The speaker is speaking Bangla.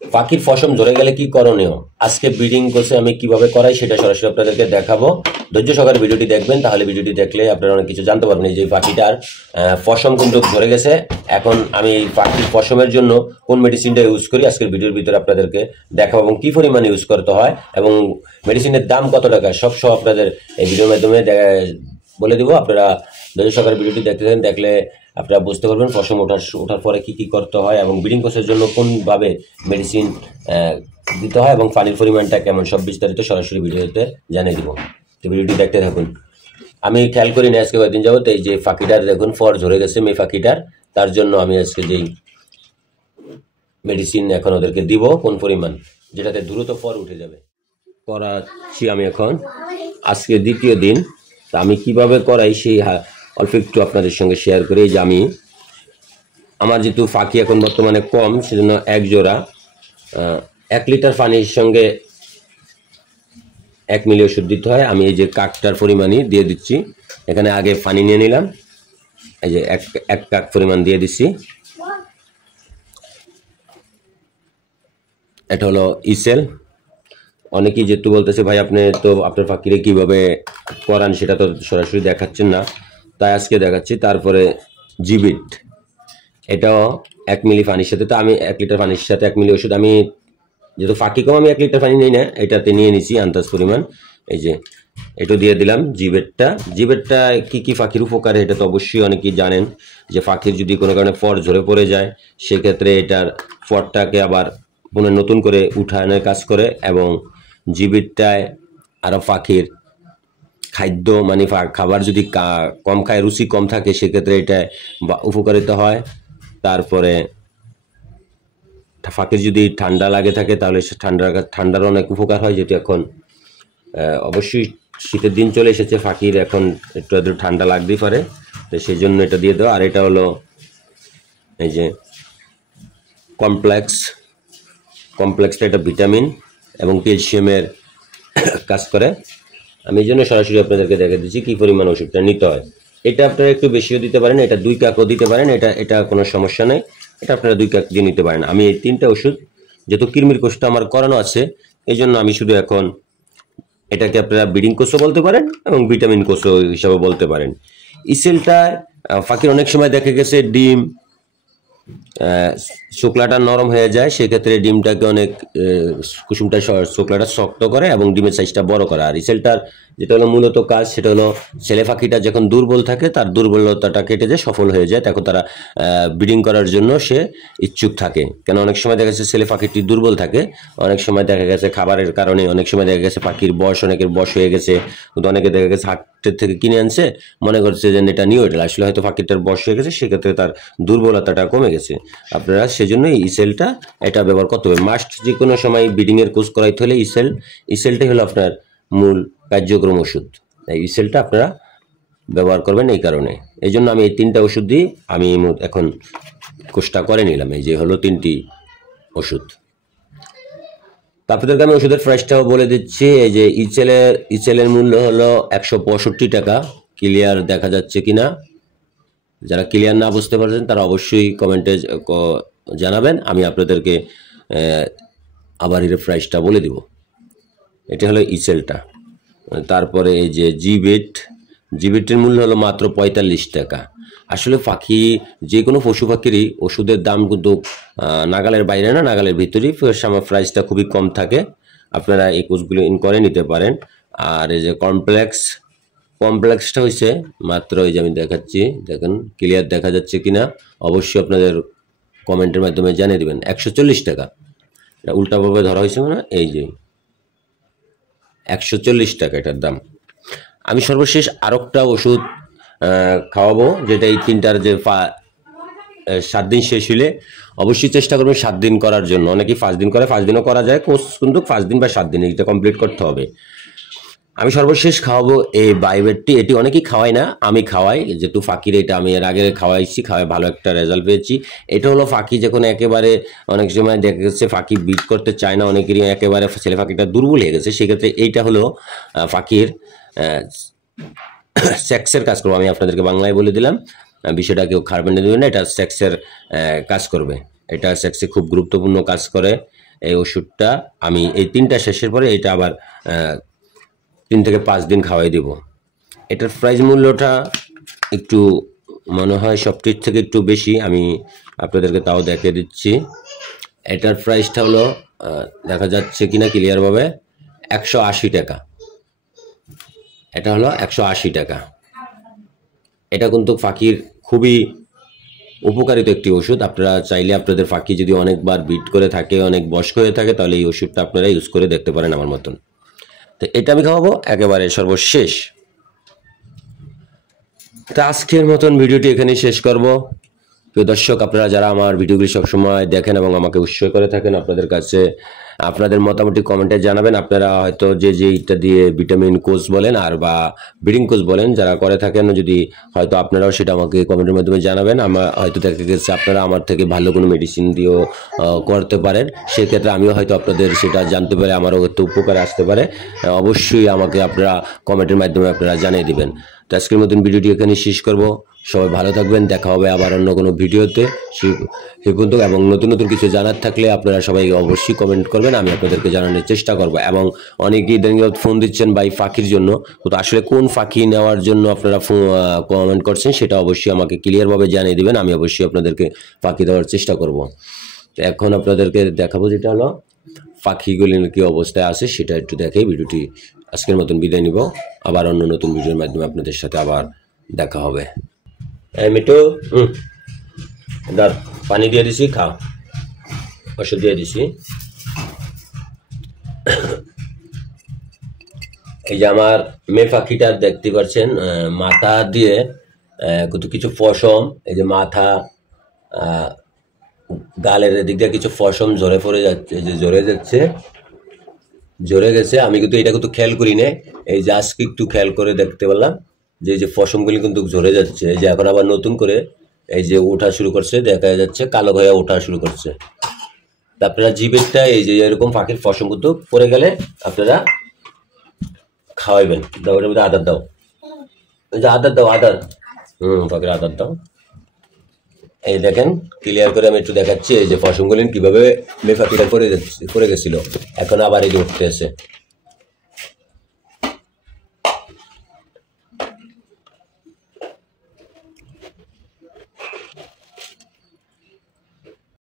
পাখির ফসম ধরে গেলে কি করণীয়, আজকে ব্রিডিং কোর্সে আমি কিভাবে করাই সেটা সরাসরি আপনাদেরকে দেখাবো। ধৈর্য সহকারে ভিডিওটি দেখবেন, তাহলে ভিডিওটি দেখলে আপনারা অনেক কিছু জানতে পারবেন। এই যে পাখিটার ফসম কিন্তু ধরে গেছে। এখন আমি পাখির ফসমের জন্য কোন মেডিসিনটা ইউজ করি আজকের ভিডিওর ভিতরে আপনাদেরকে দেখাবো, এবং কি পরিমাণে ইউজ করতে হয় এবং মেডিসিনের দাম কত টাকা সব আপনাদের এই ভিডিওর মাধ্যমে বলে দিব। আপনারা ধৈর্য সহকারে ভিডিওটি দেখতেছেন, দেখলে আপনারা বুঝতে পারবেন ফসম ওঠার পরে কি কি করতে হয় এবং ব্রিডিং কোর্সের জন্য কোনভাবে মেডিসিন দিতে হয় এবং পানির পরিমাণটা কেমন, সব বিস্তারিত সরাসরি ভিডিওতে জানিয়ে দিব। তো ভিডিওটি দেখতে থাকুন। আমি খেয়াল করি না আজকে কয়েকদিন যাবত এই যে পাখিটার দেখুন ফর ঝরে গেছে মেয়ে পাখিটার, তার জন্য আমি আজকে যেই মেডিসিন এখন ওদেরকে দিব কোন পরিমাণ, যেটাতে দ্রুত ফর উঠে যাবে করাচ্ছি আমি এখন। আজকে দ্বিতীয় দিন, তা আমি কিভাবে করাই সেই অল্প একটু আপনাদের সঙ্গে শেয়ার করি। যে আমি আমার যেহেতু পাখি এখন বর্তমানে কম, সেজন্য এক জোড়া 1 লিটার পানির সঙ্গে 1 মিলি ওষুধ দিতে হয়। আমি এই যে কাকটার পরিমাণই দিয়ে দিচ্ছি, এখানে আগে পানি নিয়ে নিলাম, এই যে এক কাক পরিমাণ দিয়ে দিচ্ছি। এটা হলো ইসেল। অনেকেই যেহেতু বলতেছে ভাই আপনি তো আপনার পাখিরে কিভাবে করান সেটা তো সরাসরি দেখাচ্ছেন না, তাই আজকে দেখাচ্ছি। তারপরে জিবিট, এটাও 1 মিলি পানির সাথে, তো আমি 1 লিটার পানির সাথে 1 মিলি ওষুধ, আমি যেহেতু ফাঁকি কম আমি 1 লিটার পানি নিই না, এটাতে নিয়ে নিছি আন্দাজ পরিমাণ। এই যে এটা দিয়ে দিলাম জিবেটটা কি কি পাখির উপকারে এটা তো অবশ্যই অনেকেই জানেন, যে পাখির যদি কোনো কারণে ফর ঝরে পড়ে যায় সেক্ষেত্রে এটার ফরটাকে আবার পুনঃ নতুন করে উঠানোর কাজ করে, এবং জিবিটটায় আরও পাখির খাদ্য মানে খাবার যদি কম খায়, রুচি কম থাকে, সেক্ষেত্রে এটা উপকারিতা হয়। তারপরে পাখির যদি ঠান্ডা লাগে থাকে তাহলে সে ঠান্ডার অনেক উপকার হয়, যেহেতু এখন অবশ্যই শীতের দিন চলে এসেছে, পাখির এখন একটু ঠান্ডা লাগতেই পারে, তো সেই জন্য এটা দিয়ে দেওয়া। আর এটা হলো এই যে কমপ্লেক্সটা, এটা ভিটামিন এবং ক্যালসিয়ামের কাজ করে। আমি এই জন্য সরাসরি আপনাদেরকে দেখে দিচ্ছি কী পরিমাণ ওষুধটা নিতে হয়। এটা আপনারা একটু বেশিও দিতে পারেন, এটা 2 কাকও দিতে পারেন, এটা কোনো সমস্যা নেই, এটা আপনারা 2 কাক দিয়ে নিতে পারেন। আমি এই 3টা ওষুধ যেহেতু কৃমির কোষটা আমার করানো আছে, এই জন্য আমি শুধু এখন এটাকে আপনারা ব্রিডিং কোষও বলতে পারেন এবং ভিটামিন কোষও হিসাবে বলতে পারেন। ইসেলটা পাখির অনেক সময় দেখা গেছে ডিম শুক্লাটা নরম হয়ে যায়, সেক্ষেত্রে ডিমটাকে অনেক কুসুমটা শুক্লাটা শক্ত করে এবং ডিমের সাইজটা বড় করে। আর ইসেলটার যেটা হলো মূলত কাজ, সেটা হলো ছেলে পাখিটা যখন দুর্বল থাকে তার দুর্বলতাটা কেটে যায়, সফল হয়ে যায়, তখন তারা ব্রিডিং করার জন্য সে ইচ্ছুক থাকে। কেন অনেক সময় দেখা গেছে ছেলে পাখিটি দুর্বল থাকে, অনেক সময় দেখা গেছে খাবারের কারণে, অনেক সময় দেখা গেছে পাখির বয়স, অনেকের বয়স হয়ে গেছে, কিন্তু অনেকে দেখা গেছে হাটের থেকে কিনে আনছে, মনে করছে যে এটা নিউ এডাল, আসলে হয়তো পাখিটার বয়স হয়ে গেছে, সেক্ষেত্রে তার দুর্বলতাটা কমে গেছে। আপনারা সেজন্য ইসেলটা এটা ব্যবহার করতে হবে মাস্ট। যে কোনো সময় ব্রিডিংয়ের কোর্স করাইতে হলে ইসেলটাই হলো আপনার মূল কার্যক্রম ওষুধ। এই ইসেলটা আপনারা ব্যবহার করবেন এই কারণে। এই জন্য আমি এই 3টা ওষুধ দিই আমি এখন কোর্সটা করে নিলাম। এই যে হলো 3টি ওষুধ। আপনাদেরকে আমি ওষুধের প্রাইসটাও বলে দিচ্ছি। এই যে ইসেলের মূল্য হলো 165 টাকা। ক্লিয়ার দেখা যাচ্ছে কিনা, যারা ক্লিয়ার না বুঝতে পারছেন তারা অবশ্যই কমেন্টে জানাবেন, আমি আপনাদেরকে আবার এর প্রাইসটা বলে দিব। এটা হলো ইসেলটা। তারপরে এই যে জিবিটের মূল্য হলো মাত্র 45 টাকা। আসলে পাখি যে কোনো পশু পাখিরই ওষুধের দাম কিন্তু নাগালের বাইরে না, নাগালের ভিতরেই, প্রাইসটা খুবই কম থাকে। আপনারা এই কোর্সগুলো করে নিতে পারেন। আর এই যে কমপ্লেক্সটা হয়েছে মাত্র, এই যে আমি দেখাচ্ছি, দেখেন ক্লিয়ার দেখা যাচ্ছে কিনা, অবশ্যই আপনাদের কমেন্টের মাধ্যমে জানিয়ে দেবেন। 140 টাকা, এটা উল্টাভাবে ধরা হয়েছে না, এই যে 140 টাকা এটার দাম। আমি সর্বশেষ আরেকটা ওষুধ খাওয়াবো, যেটা এই 3টার যে 7 দিন শেষ হলে অবশ্যই চেষ্টা করবেন 7 দিন করার জন্য। অনেকেই 5 দিন করে, 5 দিনও করা যায়, কোর্স কিন্তু 5 দিন বা 7 দিন এটা কমপ্লিট করতে হবে। আমি সর্বশেষ খাওয়াবো এই বাইবেটটি। এটি অনেকেই খাওয়াই না, আমি খাওয়াই, যেহেতু ফাঁকির এটা আমি এর আগে খাওয়াইছি, খাওয়াই ভালো একটা রেজাল্ট পেয়েছি। এটা হলো ফাঁকি যখন একেবারে অনেক সময় দেখা গেছে ফাঁকি বিট করতে চায় না, অনেকেরই একেবারে ছেলে ফাঁকিটা দুর্বল হয়ে গেছে, সেক্ষেত্রে এইটা হলো ফাঁকির সেক্সের কাজ করবো। আমি আপনাদেরকে বাংলায় বলে দিলাম, বিষয়টা কেউ খারাপ মেনে দেবেন না, এটা সেক্সের কাজ করবে। এটা সেক্সে খুব গুরুত্বপূর্ণ কাজ করে। এই ওষুধটা আমি এই 3টা শেষের পরে এটা আবার 3 থেকে 5 দিন খাওয়াই দেব। এটার প্রাইস মূল্যটা একটু মনে হয় সবটির থেকে একটু বেশি, আমি আপনাদেরকে তাও দেখিয়ে দিচ্ছি। এটার প্রাইসটা হলো দেখা যাচ্ছে কিনা ক্লিয়ারভাবে 180 টাকা। এটা হলো 180 টাকা। এটা কিন্তু পাখির খুবই উপকারিত একটি ওষুধ। আপনারা চাইলে আপনাদের পাখি যদি অনেকবার বিট করে থাকে, অনেক বয়স্ক হয়ে থাকে, তাহলে এই ওষুধটা আপনারা ইউজ করে দেখতে পারেন আমার মতন। তো এটা আমি খাওয়াবো একেবারে সর্বশেষ। তো আজকের মতন ভিডিওটি এখানেই শেষ করব। প্রিয় দর্শক, আপনারা যারা আমার ভিডিওগুলি সবসময় দেখেন এবং আমাকে উৎসাহ করে থাকেন, আপনাদের কাছে আপনাদের মোটামুটি কমেন্টে জানাবেন। আপনারা হয়তো যে এইটা দিয়ে ভিটামিন কোর্স বলেন আর বা ব্রিডিং কোর্স বলেন যারা করে থাকেন, যদি হয়তো আপনারাও সেটা আমাকে কমেন্টের মাধ্যমে জানাবেন। আমার হয়তো দেখা গেছে আপনারা আমার থেকে ভালো কোনো মেডিসিন দিয়েও করতে পারেন, সেক্ষেত্রে আমিও হয়তো আপনাদের সেটা জানতে পারে, আমারও হয়তো উপকারে আসতে পারে। অবশ্যই আমাকে আপনারা কমেন্টের মাধ্যমে আপনারা জানিয়ে দিবেন। তো আজকের মতন ভিডিওটি এখানে শেষ করব। সবাই ভালো থাকবেন, দেখা হবে আবার অন্য কোনো ভিডিওতে। সে পর্যন্ত এবং নতুন নতুন কিছু জানার থাকলে আপনারা সবাই অবশ্যই কমেন্ট করবেন, আমি আপনাদেরকে জানানোর চেষ্টা করব। এবং অনেকেই ফোন দিচ্ছেন ভাই পাখির জন্য, তো আসলে কোন পাখি নেওয়ার জন্য আপনারা কমেন্ট করছেন সেটা অবশ্যই আমাকে ক্লিয়ারভাবে জানিয়ে দেবেন, আমি অবশ্যই আপনাদেরকে পাখি দেওয়ার চেষ্টা করব। এখন আপনাদেরকে দেখাবো যেটা হলো পাখিগুলির কী অবস্থায় আছে সেটা একটু দেখে ভিডিওটি আজকের মতন বিদায় নিব। আবার অন্য নতুন ভিডিওর মাধ্যমে আপনাদের সাথে আবার দেখা হবে। মিঠু, ধর পানি দিয়ে দিছি, খাও, ওষুধ দিয়ে দিছি। এই যে আমার মেয়ে পাখিটা দেখতে পাচ্ছেন, মাথা দিয়ে কত কিছু পশম, এই যে মাথা গালের দিক দিয়ে কিছু পশম ঝরে পড়ে যাচ্ছে, এই যে ঝরে গেছে। আমি কিন্তু এটা কিন্তু খেয়াল করি না, এই যে আজকে একটু খেয়াল করে দেখতে পারলাম যে এই যে পশমগুলি কিন্তু ঝরে যাচ্ছে। এই যে এখন আবার নতুন করে এই যে ওঠা শুরু করছে, দেখা যাচ্ছে কালো হয়ে ওঠা শুরু করছে। আপনারা জিবেরটা এই যে এরকম পাখির পশম কিন্তু পড়ে গেলে আপনারা খাওয়াইবেন। দাও, ওটার মধ্যে আদার দাও, এই যে আদার দাও, আদার, পাখির আদার দাও। এই দেখেন ক্লিয়ার করে আমি একটু দেখাচ্ছি এই যে পশমগুলি কিভাবে মেয়ে পাখিটা পড়ে গেছিল, এখন আবার এই যে উঠতে আছে।